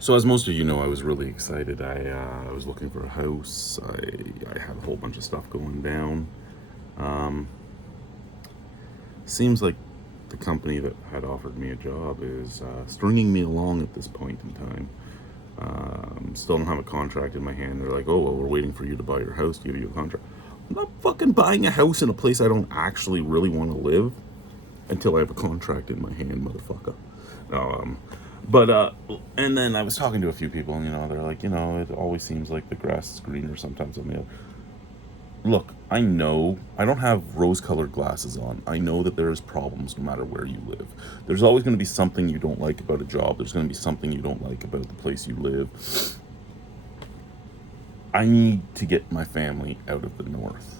So as most of you know, I was really excited. I was looking for a house. I had a whole bunch of stuff going down. Um, Seems like the company that had offered me a job is stringing me along at this point in time. Still don't have a contract in my hand. They're like, "Oh, well, we're waiting for you to buy your house to give you a contract." I'm not fucking buying a house in a place I don't actually really want to live until I have a contract in my hand, motherfucker. Um, but and then I was talking to a few people, and they're like, it always seems like the grass is greener sometimes on the other. Look, I know I don't have rose-colored glasses on. I know that there's problems no matter where you live. There's always going to be something you don't like about a job. There's going to be something you don't like about the place you live. I need to get my family out of the north.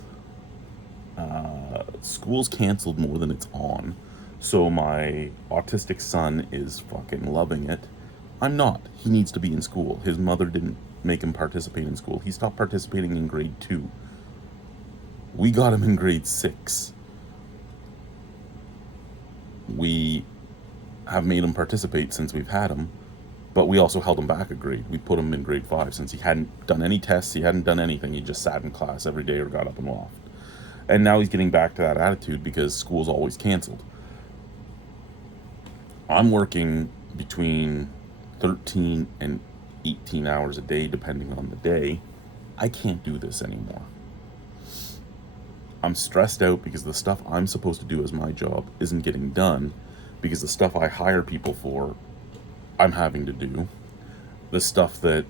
School's canceled more than it's on. So my autistic son is fucking loving it. I'm not. He needs to be in school. His mother didn't make him participate in school. He stopped participating in grade 2. We got him in grade 6. We have made him participate since we've had him, but we also held him back a grade. We put him in grade 5 since he hadn't done any tests, he hadn't done anything. He just sat in class every day or got up and left. And now he's getting back to that attitude because school's always canceled. I'm working between 13 and 18 hours a day, depending on the day. I can't do this anymore. I'm stressed out because the stuff I'm supposed to do as my job isn't getting done because the stuff I hire people for, I'm having to do. The stuff that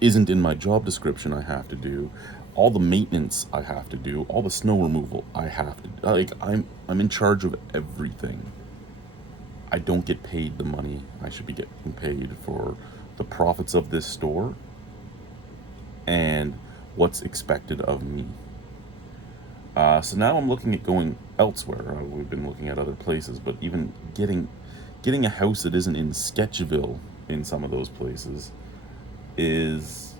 isn't in my job description, I have to do. All the maintenance I have to do, all the snow removal I have to do. Like I'm in charge of everything. I don't get paid the money I should be getting paid for the profits of this store and what's expected of me. So now I'm looking at going elsewhere. We've been looking at other places, but even getting a house that isn't in Sketchville in some of those places is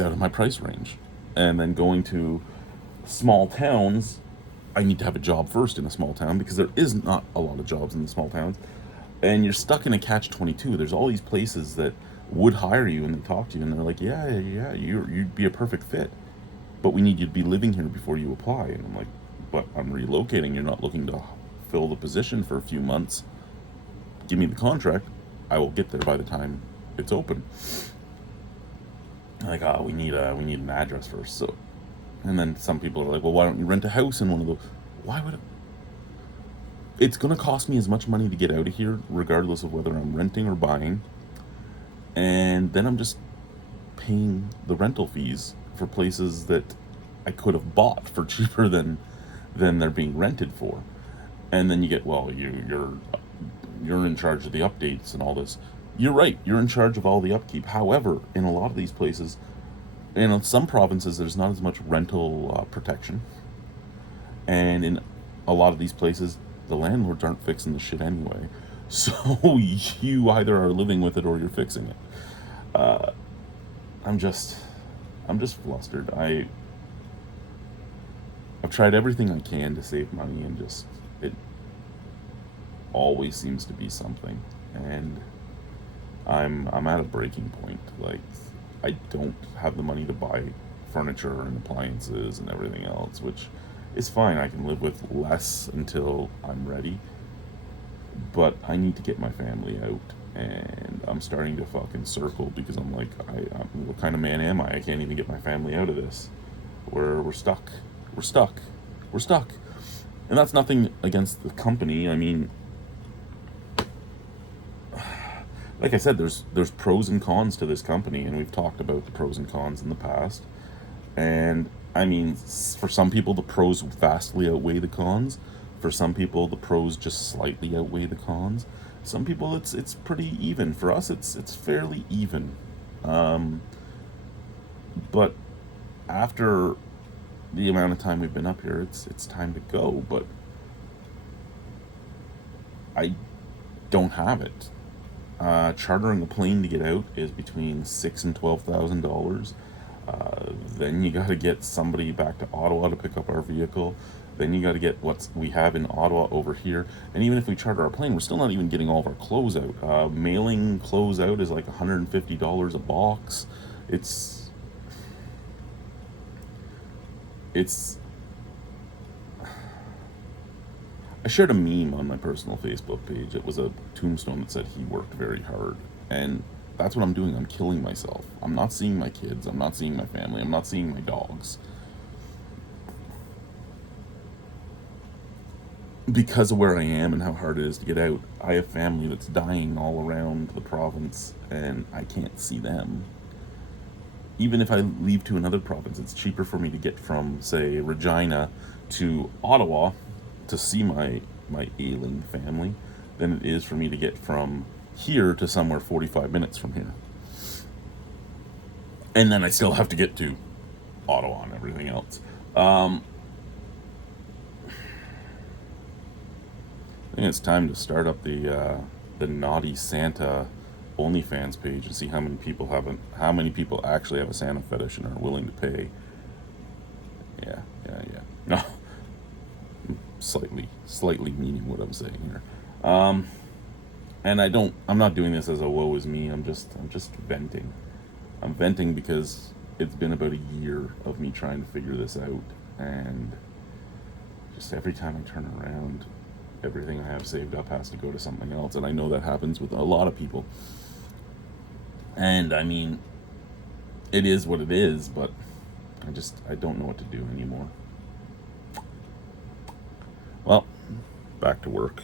out of my price range. And then going to small towns, I need to have a job first in a small town because there is not a lot of jobs in the small towns. And you're stuck in a catch-22. There's all these places that would hire you and they talk to you and they're like, yeah, you'd be a perfect fit, but we need you to be living here before you apply. And I'm like, but I'm relocating. You're not looking to fill the position for a few months. Give me the contract. I will get there by the time it's open. Like, we need an address first. So, and then some people are like, well, why don't you rent a house in one of those? Why would it? It's gonna cost me as much money to get out of here, regardless of whether I'm renting or buying. And then I'm just paying the rental fees for places that I could have bought for cheaper than they're being rented for. And then you get, well, you're in charge of the updates and all this. You're right, you're in charge of all the upkeep. However, in a lot of these places, in some provinces, there's not as much rental protection, and in a lot of these places, the landlords aren't fixing the shit anyway. So you either are living with it or you're fixing it. Uh, I'm just, I'm just flustered. I've tried everything I can to save money, and just it always seems to be something, and I'm at a breaking point. Like, I don't have the money to buy furniture and appliances and everything else, which is fine. I can live with less until I'm ready, but I need to get my family out, and I'm starting to fucking circle because I'm like, what kind of man am I? I can't even get my family out of this. We're stuck. We're stuck. We're stuck. And that's nothing against the company. I mean, like I said, there's pros and cons to this company, and we've talked about the pros and cons in the past. And I mean, for some people, the pros vastly outweigh the cons. For some people, the pros just slightly outweigh the cons. Some people, it's pretty even. For us, it's fairly even. Um, but after the amount of time we've been up here, it's time to go. But I don't have it. Chartering a plane to get out is between $6,000 and $12,000. Then you got to get somebody back to Ottawa to pick up our vehicle. Then you got to get what we have in Ottawa over here. And even if we charter our plane, we're still not even getting all of our clothes out. Mailing clothes out is like $150 a box. It's it's I shared a meme on my personal Facebook page. It was a tombstone that said he worked very hard. And that's what I'm doing. I'm killing myself. I'm not seeing my kids. I'm not seeing my family. I'm not seeing my dogs. Because of where I am and how hard it is to get out, I have family that's dying all around the province, and I can't see them. Even if I leave to another province, it's cheaper for me to get from, say, Regina to Ottawa to see my ailing family than it is for me to get from here to somewhere 45 minutes from here. And then I still have to get to Ottawa and everything else. I think it's time to start up the Naughty Santa OnlyFans page and see how many people actually have a Santa fetish and are willing to pay. Yeah. No, slightly meaning what I'm saying here. And I'm not doing this as a woe is me. I'm just venting. I'm venting because it's been about a year of me trying to figure this out, and just every time I turn around, everything I have saved up has to go to something else, and I know that happens with a lot of people. And I mean, it is what it is, but I don't know what to do anymore. Well, back to work.